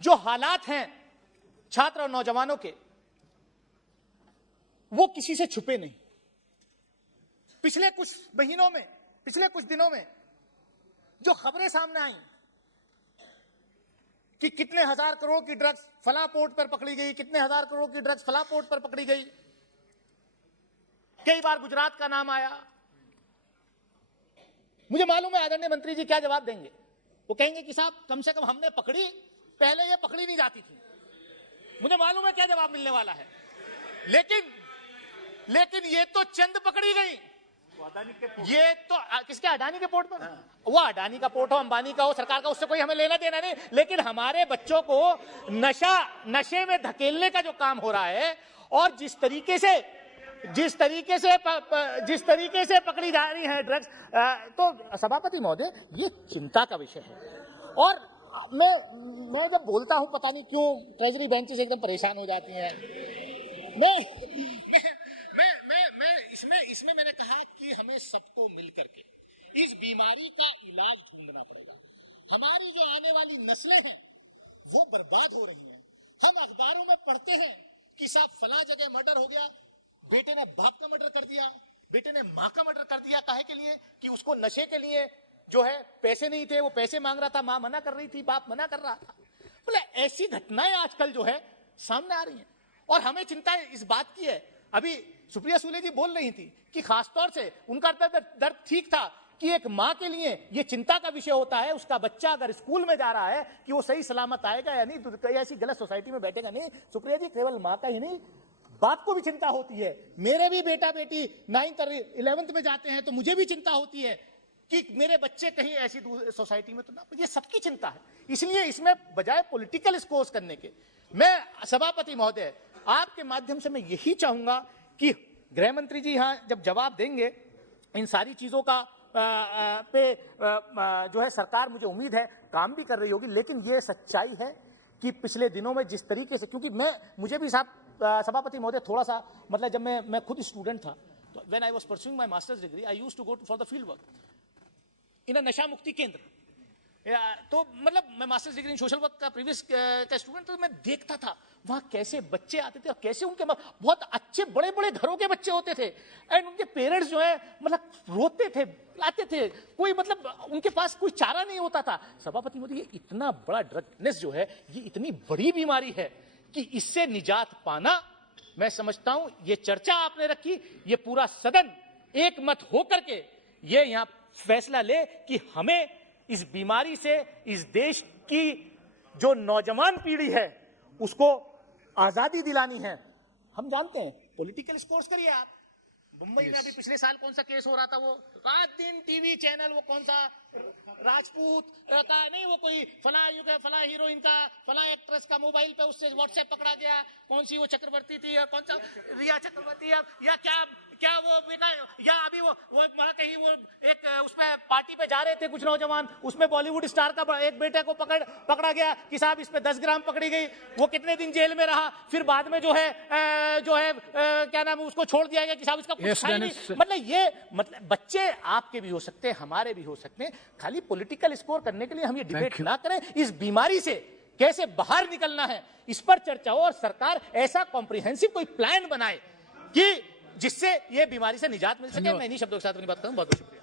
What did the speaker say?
जो हालात हैं छात्र और नौजवानों के, वो किसी से छुपे नहीं। पिछले कुछ महीनों में, पिछले कुछ दिनों में जो खबरें सामने आई कि कितने हजार करोड़ की ड्रग्स फला पोर्ट पर पकड़ी गई, कितने हजार करोड़ की ड्रग्स फला पोर्ट पर पकड़ी गई, कई बार गुजरात का नाम आया। मुझे मालूम है आदरणीय मंत्री जी क्या जवाब देंगे। वो कहेंगे कि साहब कम से कम हमने पकड़ी, पहले ये पकड़ी नहीं जाती थी। मुझे मालूम है क्या जवाब मिलने वाला है, लेकिन ये तो चंद पकड़ी गई। ये तो किसके, अडानी के पोर्ट पर? वो अडानी का पोर्ट हो, अंबानी का हो, सरकार का, उससे कोई हमें लेना देना नहीं। लेकिन हमारे बच्चों को नशे में धकेलने का जो काम हो रहा है, और जिस तरीके से पकड़ी जा रही है ड्रग्स, तो सभापति महोदय ये चिंता का विषय है। और मैं जब बोलता हूं, पता नहीं क्यों ट्रेजरी बेंचेस एकदम परेशान हो जाती हैं। इसमें मैंने कहा कि हमें सबको मिलकर के इस बीमारी का इलाज ढूंढना पड़ेगा। हमारी जो आने वाली नस्लें हैं वो बर्बाद हो रही हैं। हम अखबारों में पढ़ते हैं कि साहब फला जगह मर्डर हो गया, बेटे ने बाप का मर्डर कर दिया, बेटे ने मां का मर्डर कर दिया। काहे के लिए? कि उसको नशे के लिए जो है पैसे नहीं थे, वो पैसे मांग रहा था, मां मना कर रही थी, बाप मना कर रहा था। बोले ऐसी घटनाएं आजकल जो है सामने आ रही हैं, और हमें चिंता इस बात की है। अभी सुप्रिया सुले जी बोल रही थी कि खासतौर से उनका दर्द ठीक था कि एक मां के लिए ये चिंता का विषय होता है, उसका बच्चा अगर स्कूल में जा रहा है कि वो सही सलामत आएगा या नहीं, तो ऐसी गलत सोसाइटी में बैठेगा नहीं। सुप्रिया जी, केवल मां का ही नहीं, बाप को भी चिंता होती है। मेरे भी बेटा बेटी 9th और 11th में जाते हैं तो मुझे भी चिंता होती है कि मेरे बच्चे कहीं ऐसी सोसाइटी में तो ना। ये सबकी चिंता है। इसलिए इसमें बजाय पॉलिटिकल स्कोर्स करने के, मैं सभापति महोदय आपके माध्यम से मैं यही चाहूंगा कि गृह मंत्री जी यहां जब जवाब देंगे इन सारी चीजों का जो है सरकार, मुझे उम्मीद है काम भी कर रही होगी। लेकिन ये सच्चाई है कि पिछले दिनों में जिस तरीके से, क्योंकि मुझे भी सभापति महोदय थोड़ा सा मतलब जब मैं खुद स्टूडेंट था, तो when I was pursuing my masters degree I used to go for the field work in a नशा मुक्ति केंद्र। तो मतलब मैं masters degree in social work का प्रीवियस का स्टूडेंट, तो मैं देखता था वहां कैसे बच्चे आते थे और कैसे उनके बहुत अच्छे बड़े बड़े घरों के बच्चे होते थे, एंड उनके पेरेंट्स जो है मतलब रोते थे, लाते थे, कोई मतलब उनके पास कोई चारा नहीं होता था। सभापति मोदी, ये इतना बड़ा ड्रग्स जो है, ये इतनी बड़ी बीमारी है कि इससे निजात पाना, मैं समझता हूं ये चर्चा आपने रखी, ये पूरा सदन एक मत होकर के ये यहां फैसला ले कि हमें इस बीमारी से इस देश की जो नौजवान पीढ़ी है उसको आजादी दिलानी है। हम जानते हैं, पॉलिटिकल स्कोर्स करिए आप। मुंबई में अभी पिछले साल कौन सा केस हो रहा था, वो रात दिन टीवी चैनल, वो कौन सा राजपूत का नहीं, वो कोई फला हीरोइन का, फला एक्ट्रेस का मोबाइल पे उससे व्हाट्सएप पकड़ा गया, कौन सी वो चक्रवर्ती थी और कौन सा रिया चक्रवर्ती या क्या वो बेटा, या अभी वो वहां कहीं वो एक उस पे पार्टी पे जा रहे थे कुछ नौजवान, उसमें बॉलीवुड स्टार का एक बेटे को पकड़ा गया कि साहब इस पे 10 ग्राम पकड़ी गई, वो कितने दिन जेल में रहा, फिर बाद में जो है क्या नाम है उसको छोड़ दिया गया कि साहब इसका कुछ नहीं। मतलब बच्चे आपके भी हो सकते हैं, हमारे भी हो सकते हैं। खाली पॉलिटिकल स्कोर करने के लिए हम ये डिबेट ना करें। इस बीमारी से कैसे बाहर निकलना है इस पर चर्चा हो, और सरकार ऐसा कॉम्प्रिहेंसिव कोई प्लान बनाए कि जिससे ये बीमारी से निजात मिल सके। मैं इन्हीं शब्दों के साथ अपनी बात करूं। बहुत बहुत शुक्रिया।